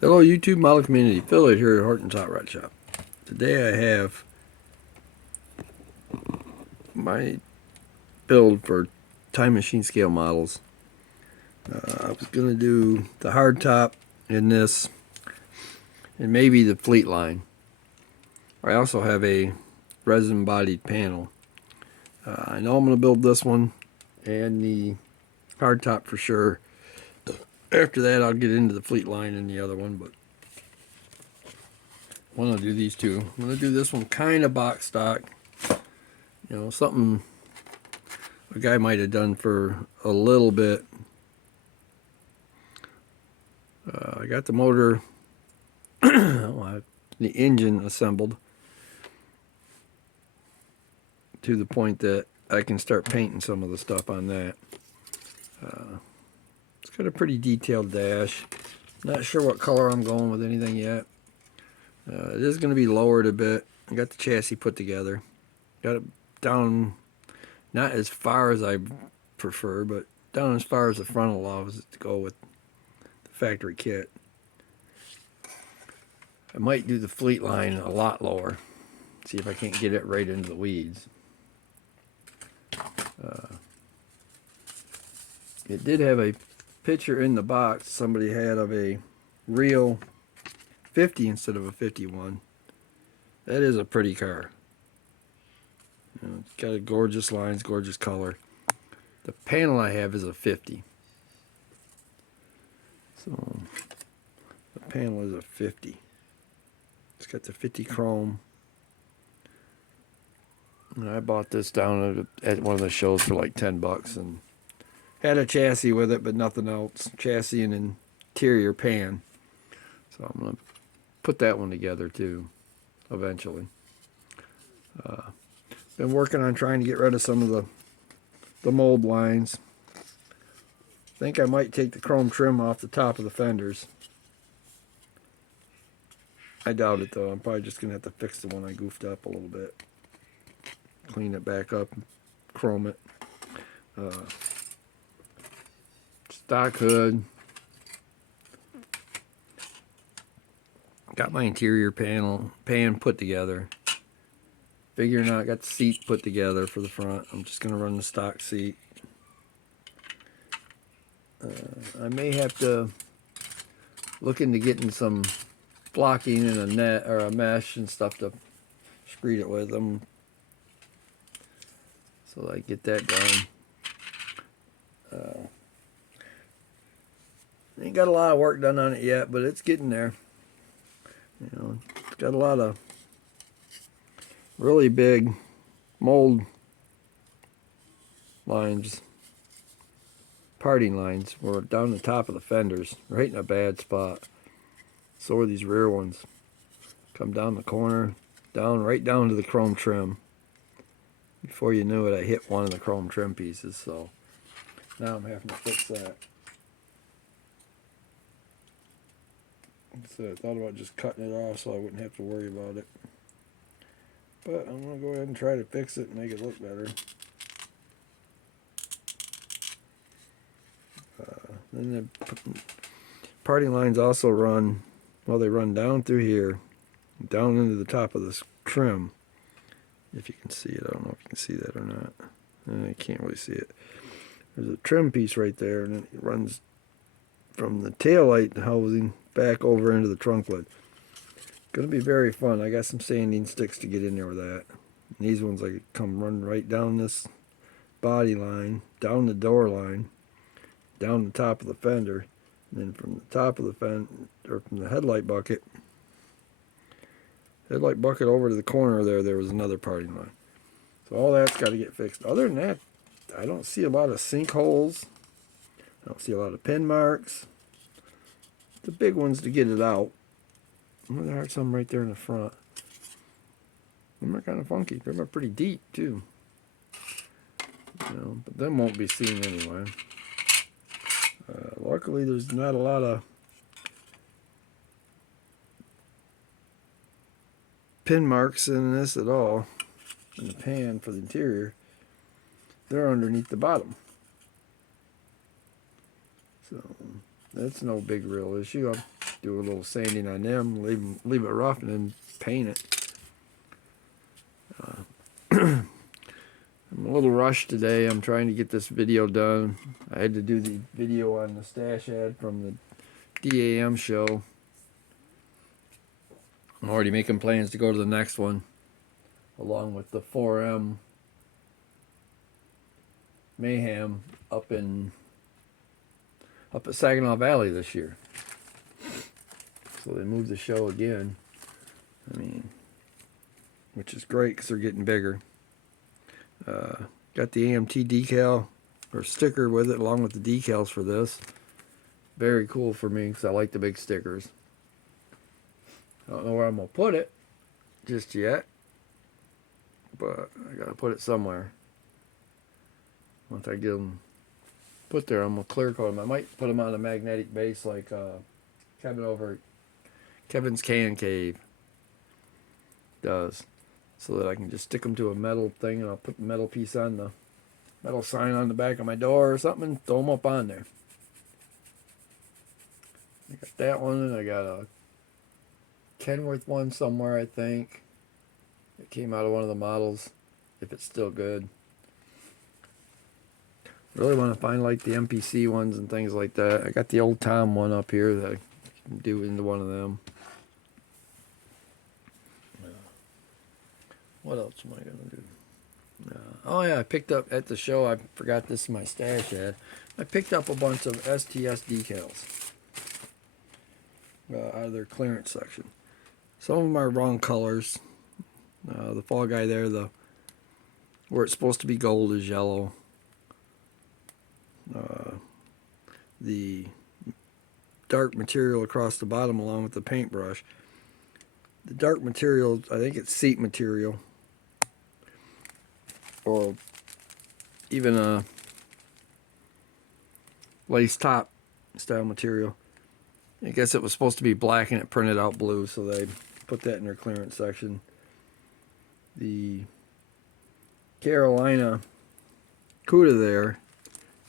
Hello YouTube model community, Phil here at Horton's Hot Rod Shop. Today I have my build for time machine scale models. I was going to do the hard top in this and maybe the fleet line. I also have a resin bodied panel. I know I'm going to build this one and the hard top for sure. After that I'll get into the fleet line and the other one, but I want to do these two. I'm going to do this one kind of box stock. You know, something a guy might have done for a little bit. I got the motor, the engine assembled to the point that I can start painting some of the stuff on that. It's got a pretty detailed dash. Not sure what color I'm going with anything yet. It is going to be lowered a bit. I got the chassis put together. Got it down, not as far as I prefer, but down as far as the front allows it to go with the factory kit. I might do the fleet line a lot lower. See if I can't get it right into the weeds. It did have a picture in the box somebody had of a real 50 instead of a 51. That is a pretty car. You know, it's got a gorgeous lines, gorgeous color. The panel I have is a 50. So the panel is a 50. It's got the 50 chrome. And I bought this down at one of the shows for like 10 bucks and had a chassis with it, but nothing else. Chassis and interior pan. So I'm going to put that one together too, eventually. Been working on trying to get rid of some of the mold lines. Think I might take the chrome trim off the top of the fenders. I doubt it though. I'm probably just going to have to fix the one I goofed up a little bit. Clean it back up, chrome it. Stock hood. Got my interior pan put together. Figuring out, got the seat put together for the front. I'm just going to run the stock seat. I may have to look into getting some flocking and a net or a mesh and stuff to screed it with them. So I get that done. Ain't got a lot of work done on it yet, but it's getting there. You know, it's got a lot of really big mold lines, parting lines. We're down the top of the fenders, right in a bad spot. So are these rear ones. Come down the corner, right down to the chrome trim. Before you knew it, I hit one of the chrome trim pieces, so now I'm having to fix that. So I thought about just cutting it off so I wouldn't have to worry about it. But I'm going to go ahead and try to fix it and make it look better. Then the parting lines also run, well, they run down through here, down into the top of this trim. If you can see it, I don't know if you can see that or not. I can't really see it. There's a trim piece right there, and it runs from the tail light housing back over into the trunk lid. Gonna be very fun. I got some sanding sticks to get in there with that. And these ones I come run right down this body line, down the door line, down the top of the fender, and then from the top of the fender, or from the headlight bucket over to the corner there was another parting line. So all that's got to get fixed. Other than that, I don't see a lot of sinkholes. I don't see a lot of pin marks. The big ones to get it out. Well, there are some right there in the front. Them are kind of funky. They're pretty deep too. You know, but them won't be seen anyway. Luckily, there's not a lot of pin marks in this at all. In the pan for the interior, they're underneath the bottom. So that's no big real issue. do a little sanding on them, leave it rough, and then paint it. I'm a little rushed today. I'm trying to get this video done. I had to do the video on the stash ad from the DAM show. I'm already making plans to go to the next one, along with the 4M Mayhem up at Saginaw Valley this year. So they moved the show again. I mean, which is great because they're getting bigger. Got the AMT decal or sticker with it along with the decals for this. Very cool for me because I like the big stickers. I don't know where I'm going to put it just yet, but I got to put it somewhere. Once I get them put there, I'm going to clear coat them. I might put them on a magnetic base like Kevin over at Kevin's Can Cave does, so that I can just stick them to a metal thing, and I'll put the metal piece on the metal sign on the back of my door or something and throw them up on there. I got that one, and I got a Kenworth one somewhere, I think. It came out of one of the models, if it's still good. Really want to find like the MPC ones and things like that. I got the old Tom one up here that I can do into one of them. What else am I going to do? Oh yeah, I picked up at the show, I forgot this is my stash ad. I picked up a bunch of STS decals out of their clearance section. Some of them are wrong colors. The Fall Guy there, where it's supposed to be gold is yellow. The dark material across the bottom along with the paintbrush. The dark material, I think it's seat material. Or even a lace top style material. I guess it was supposed to be black and it printed out blue, so they put that in their clearance section. The Carolina Cuda there,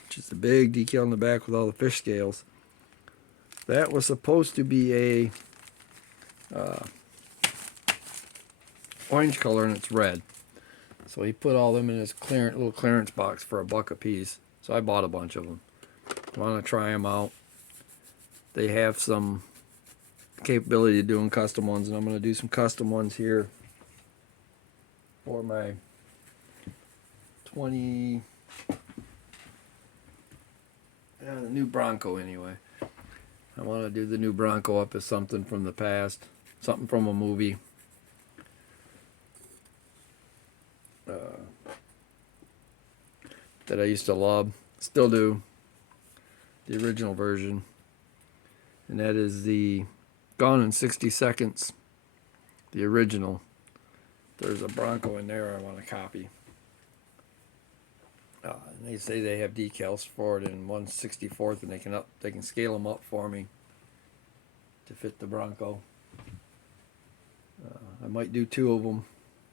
which is the big decal on the back with all the fish scales, that was supposed to be a orange color, and it's red. So he put all them in his little clearance box for $1 a piece. So I bought a bunch of them. I want to try them out. They have some capability of doing custom ones, and I'm going to do some custom ones here for my the new Bronco anyway. I want to do the new Bronco up as something from the past, something from a movie. That I used to love, still do, the original version, and that is the Gone in 60 Seconds, the original. There's a Bronco in there I want to copy. And they say they have decals for it in 1/64th, and they can scale them up for me to fit the Bronco. I might do 2 of them.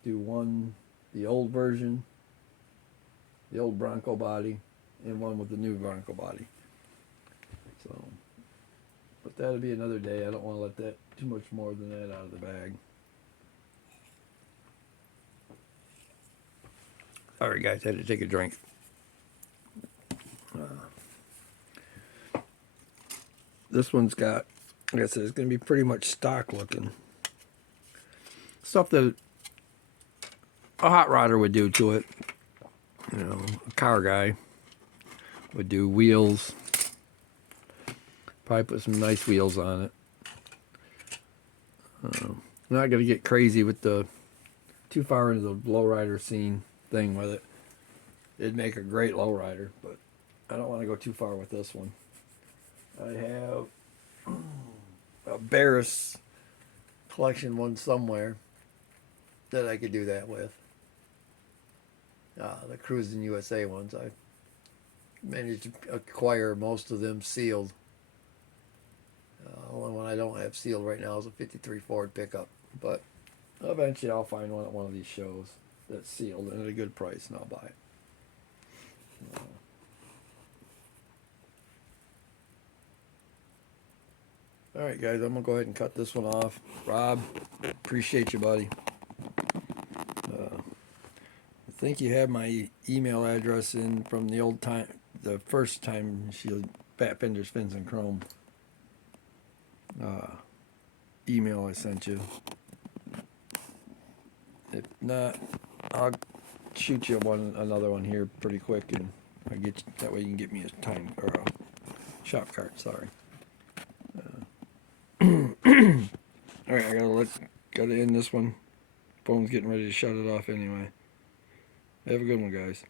Do one, the old version, the old Bronco body, and one with the new Bronco body. So, but that'll be another day. I don't want to let that too much more than that out of the bag. Alright guys, I had to take a drink. This one's got, like I said, it's going to be pretty much stock looking. Stuff that a hot rodder would do to it. You know, a car guy would do wheels. Probably put some nice wheels on it. I'm not going to get crazy with too far into the lowrider scene thing with it. It'd make a great lowrider, but I don't want to go too far with this one. I have a Barris collection one somewhere that I could do that with. The Cruising USA ones, I managed to acquire most of them sealed. Only one I don't have sealed right now is a 53 Ford pickup, but eventually I'll find one at one of these shows that's sealed and at a good price, and I'll buy it. All right, guys, I'm gonna go ahead and cut this one off. Rob, appreciate you, buddy. I think you have my email address in from the old time, the first time Shield Bat Fenders, Fins, and Chrome email I sent you. If not, I'll shoot you another one here pretty quick, and I get you, that way you can get me a time or a shop cart. Sorry. All right, gotta end this one. Phone's getting ready to shut it off anyway. Have a good one, guys.